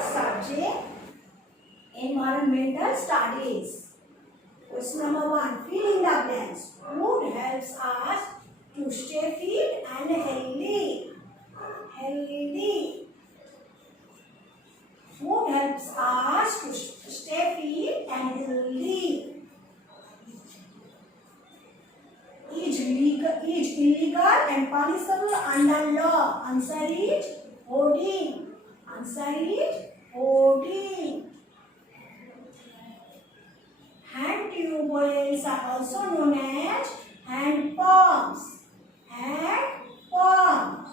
subject environmental studies. Question number 1. Fill in the blanks. Food helps us to stay fit and healthy. Healthy. Food helps us to stay fit and healthy. Is illegal and punishable under law? Answer is hoarding. Answer is hoarding. Hand tubes are also known as hand pumps. Hand pumps.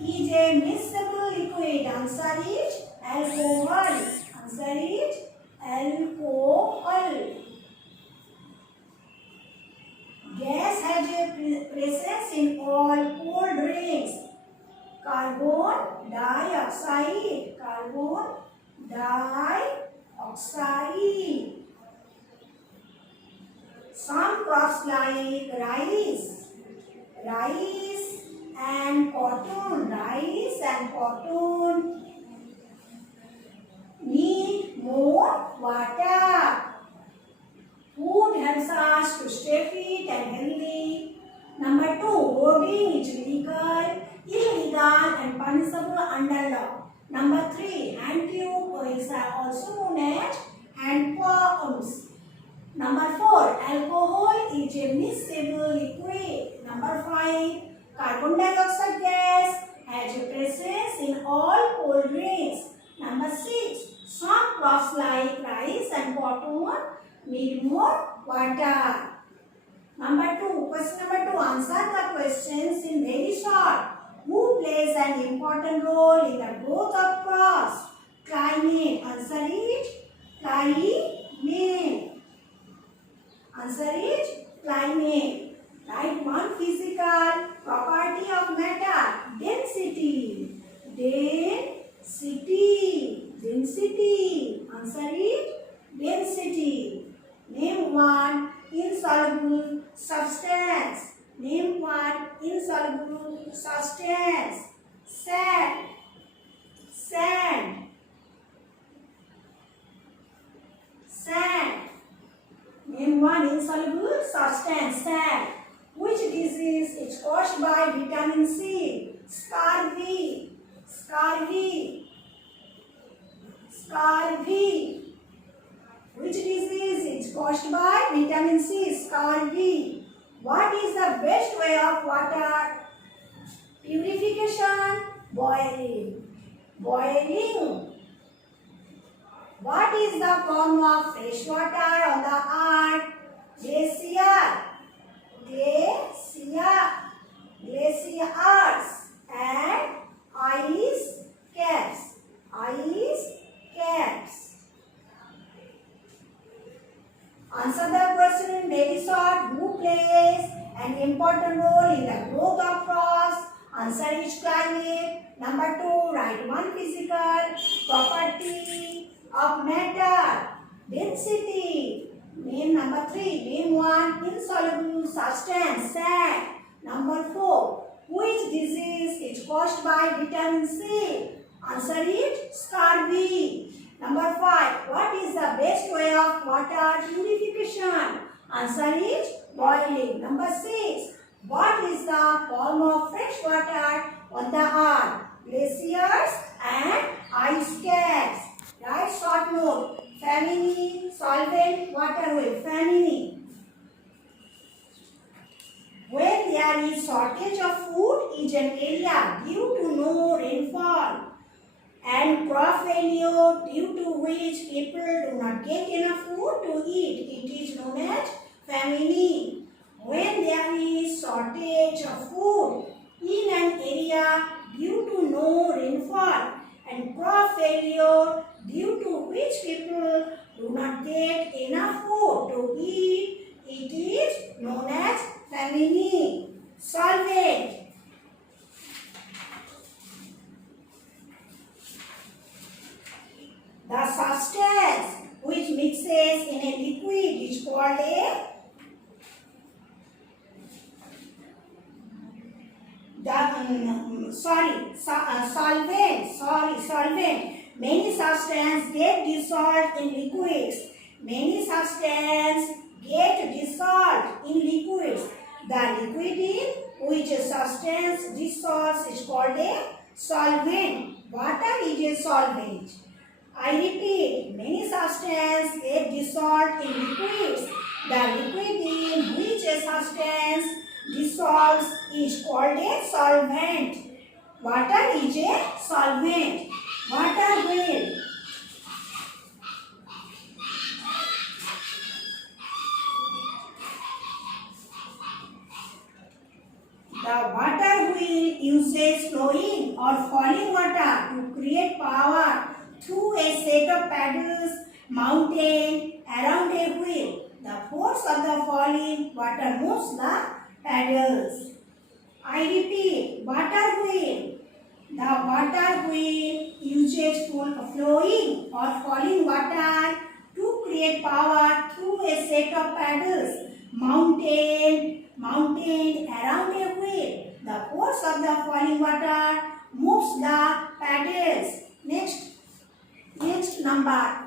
Is a miscible liquid? Answer is alcohol. Answer is alcohol. Gas has a presence in all cold drinks. Carbon dioxide. Carbon dioxide. Some crops like rice and cotton, need more water. Food helps us to stay fit and healthy. Number 2, hoarding is illegal and punishable under law. Number 3, hand tubes are also known as hand pumps. Number 4, alcohol is a miscible liquid. Number 5, carbon dioxide gas has a presence in all cold drinks. Number 6, some crops like rice and cotton need more water. Number 2, question number 2, answer the questions in very short. Who plays an important role in the growth of crops? Climate. Answer is climate. Answer is climate. Write one physical property of matter. Density. Density. Answer is density. Name one insoluble substance. Name one insoluble substance. Sand. Name one insoluble substance. Sand. Which disease is caused by vitamin C? Scurvy. Which disease is caused by vitamin C? Scurvy. What is the best way of water purification? Boiling. What is the form of fresh water on the earth? Glaciers and ice caps. Answer the question in very short. Who plays an important role in the growth of crops? Answer is climate. Number 2, write one physical property of matter. Density. Name number 3. Name one insoluble substance. Sand. Number 4. Which disease is caused by vitamin C? Answer is scurvy. Number 5. What is the best way of water purification? Answer is boiling. Number 6. What is the form of fresh water on the earth? Glaciers and ice caps. Write short note. Famine, solvent, waterway. Famine. When there is shortage of food in an area due to no rainfall and crop failure due to which people do not get enough food to eat, it is known as famine. When there is shortage of food in an area due to no rainfall and crop failure due to which people do not get enough food to eat, it is known as famine. Solvent. The substance which mixes in a liquid is called a solvent. Many substances get dissolved in liquids. Many substances get dissolved in liquids. The liquid in which a substance dissolves is called a solvent. Water is a solvent. I repeat, many substances get dissolved in liquids. The liquid in which a substance dissolves is called a solvent. Water is a solvent. Water will. The water wheel uses flowing or falling water to create power through a set of paddles mounted around a wheel. The force of the falling water moves the paddles. I repeat, water wheel. The water wheel uses flowing or falling water to create power through a set of paddles mounted around a wheel. The force of the falling water moves the paddles. Next number.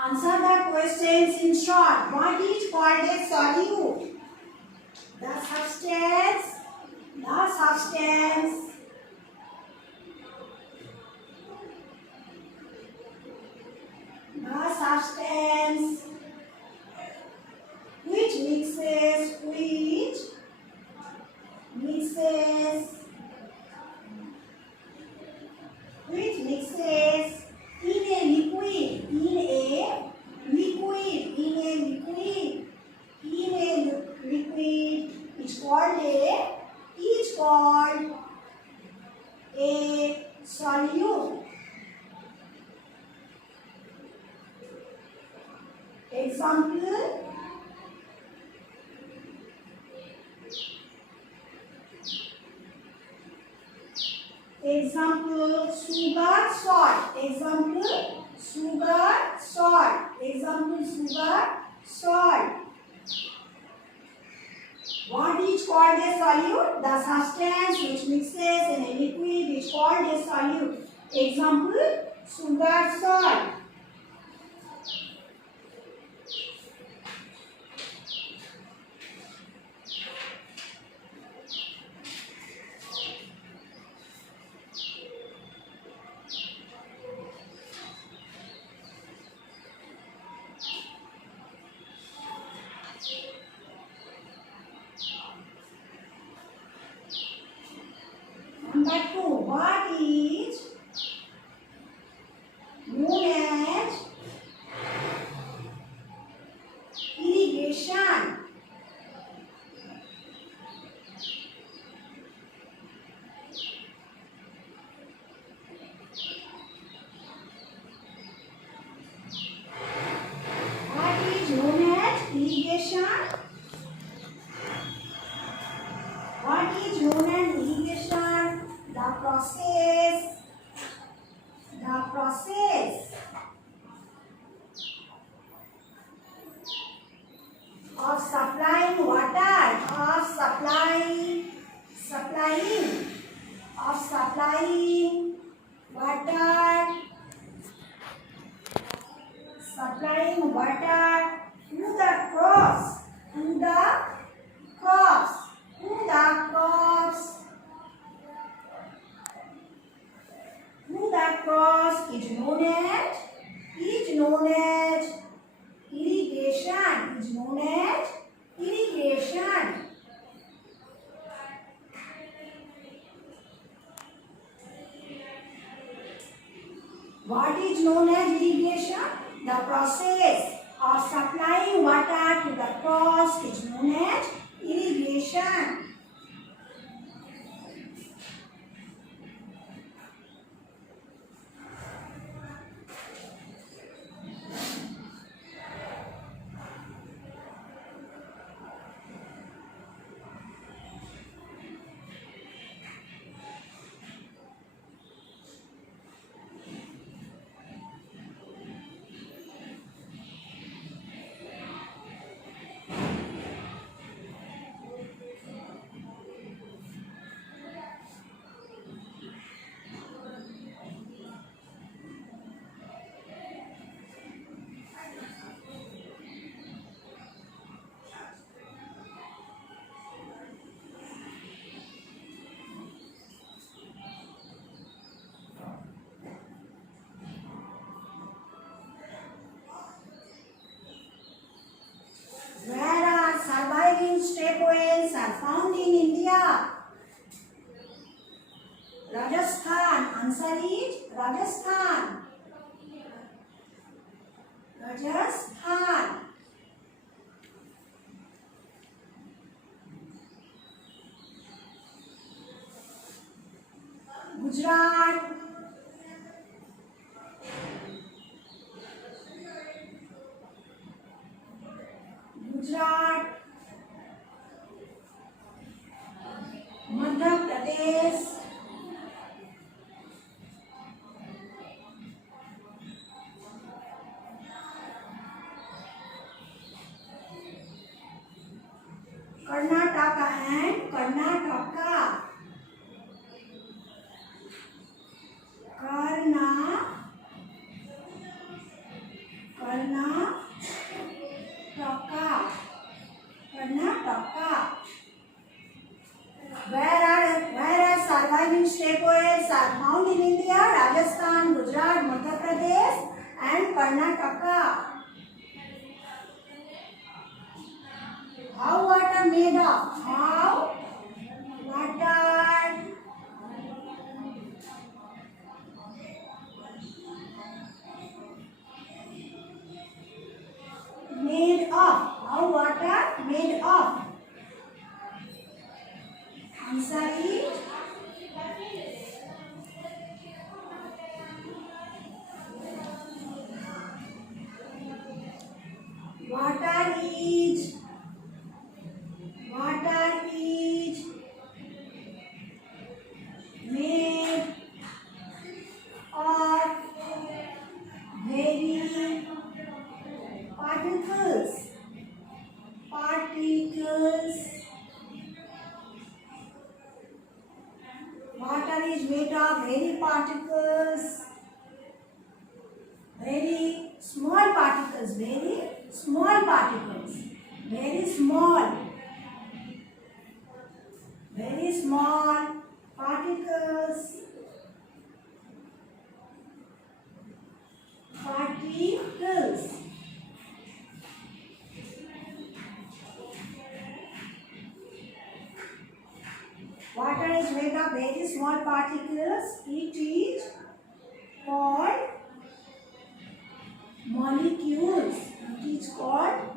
Answer the questions in short. What is called a solute? The substance which mixes in a liquid is called a solute. Example, sugar, salt. What is called a solute? The substance which mixes in a liquid is called a solute. Example, sugar, salt. Number 2. What is known as irrigation? What is known as irrigation? is known as irrigation? The process of supplying water, supplying water to the crops, to the crops is known as irrigation. What is known as irrigation? The process of supplying water to the crops is known as irrigation. Found in India. Rajasthan. Answer is Rajasthan. Gujarat. Madhya Pradesh. Karnataka and Karnataka. Where surviving stepwells are found in India? Rajasthan, Gujarat, Madhya Pradesh and Karnataka. How water made of? How water made of? How water made of? Answer is water is made of very particles. Water is made of very particles, very small particles, very small particles, very small particles. Water is made of very small particles. It is called molecules. It is called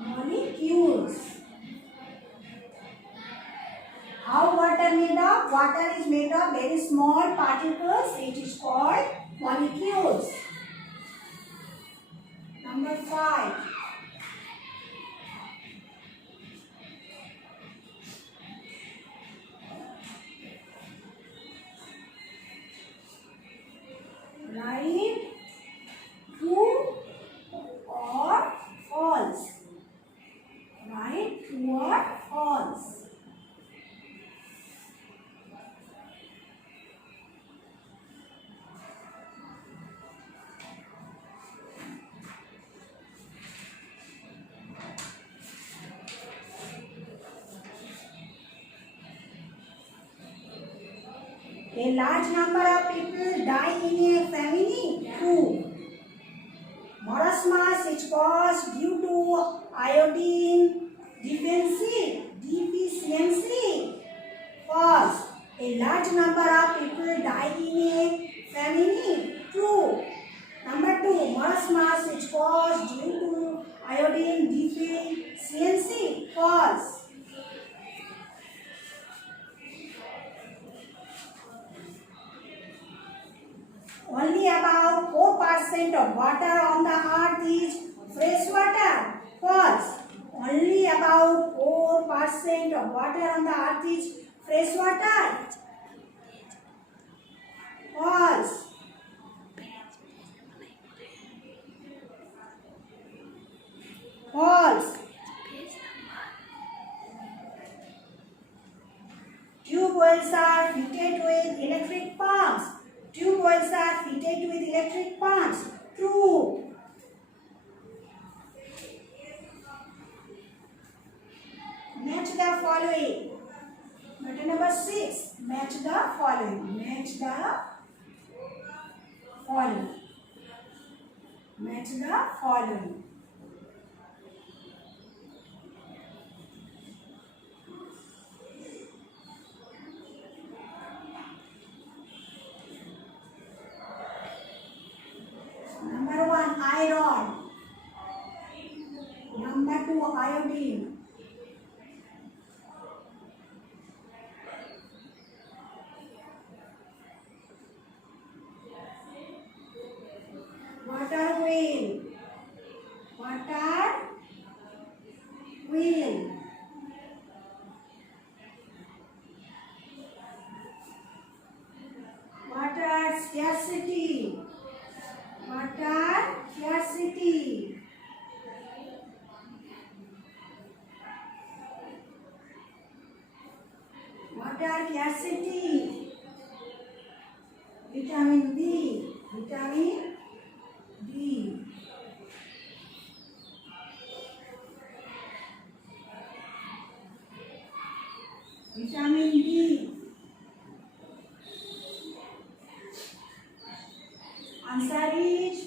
molecules. How water made of? Water is made of very small particles. It is called molecules. Number 5. A large number of people die in a famine. True. Marasmus is caused due to iodine deficiency. False. A large number of people die in a famine. True. Number 2. Marasmus is caused due to iodine deficiency. False. Only about 4% of water on the earth is fresh water. False. Only about 4% of water on the earth is fresh water. False. False. Tube wells are fitted with electric pumps. Tube wells are fitted with electric pumps. True. Match the following. Matter number 6. Match the following. Match the following. Match the following. Number 1, iron. Number 2, iodine. Water wheel. Water wheel. Water scarcity. Water scarcity. Water scarcity. Vitamin D. Vitamin D. Vitamin D. Answer is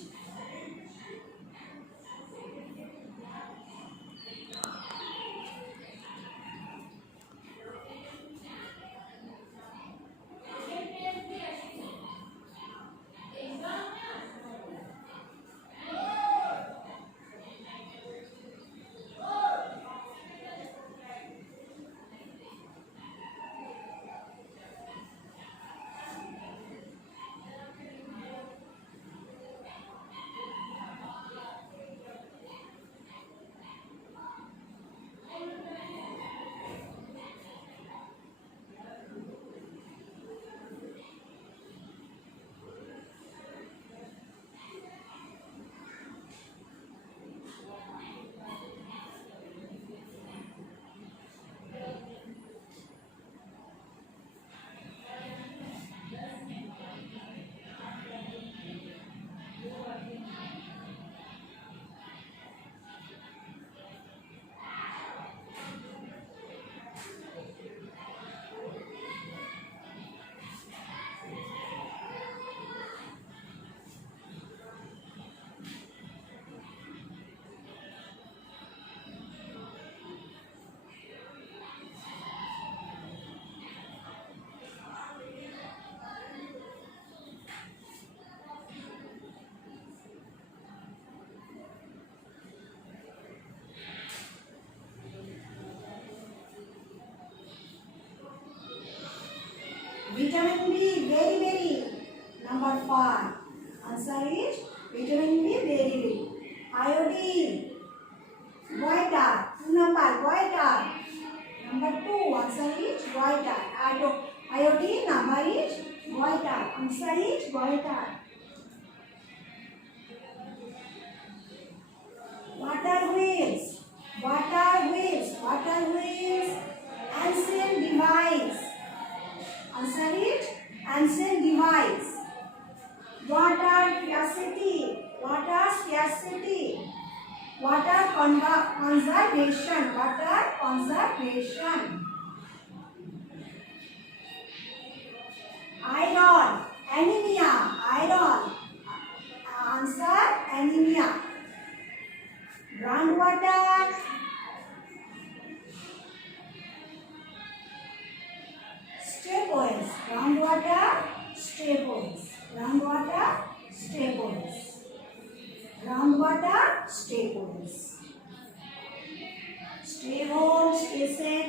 vitamin B, very. Number 5. Answer is vitamin B, very. Iodine, goiter. 2 number, goiter. Number 2. Answer is goiter. Iodine number is goiter. Answer is goiter. Water wheels. Water wheels. Water wheels. Ancient device. Answer it. Ancient device. Water scarcity. Water scarcity. Water conservation. Water conservation. Iron. Anemia. Iron. Answer anemia. Groundwater. Stay-points. Groundwater. Stay-points. Groundwater. Stay-points. Groundwater. Stay-points. Stay home. Stay safe.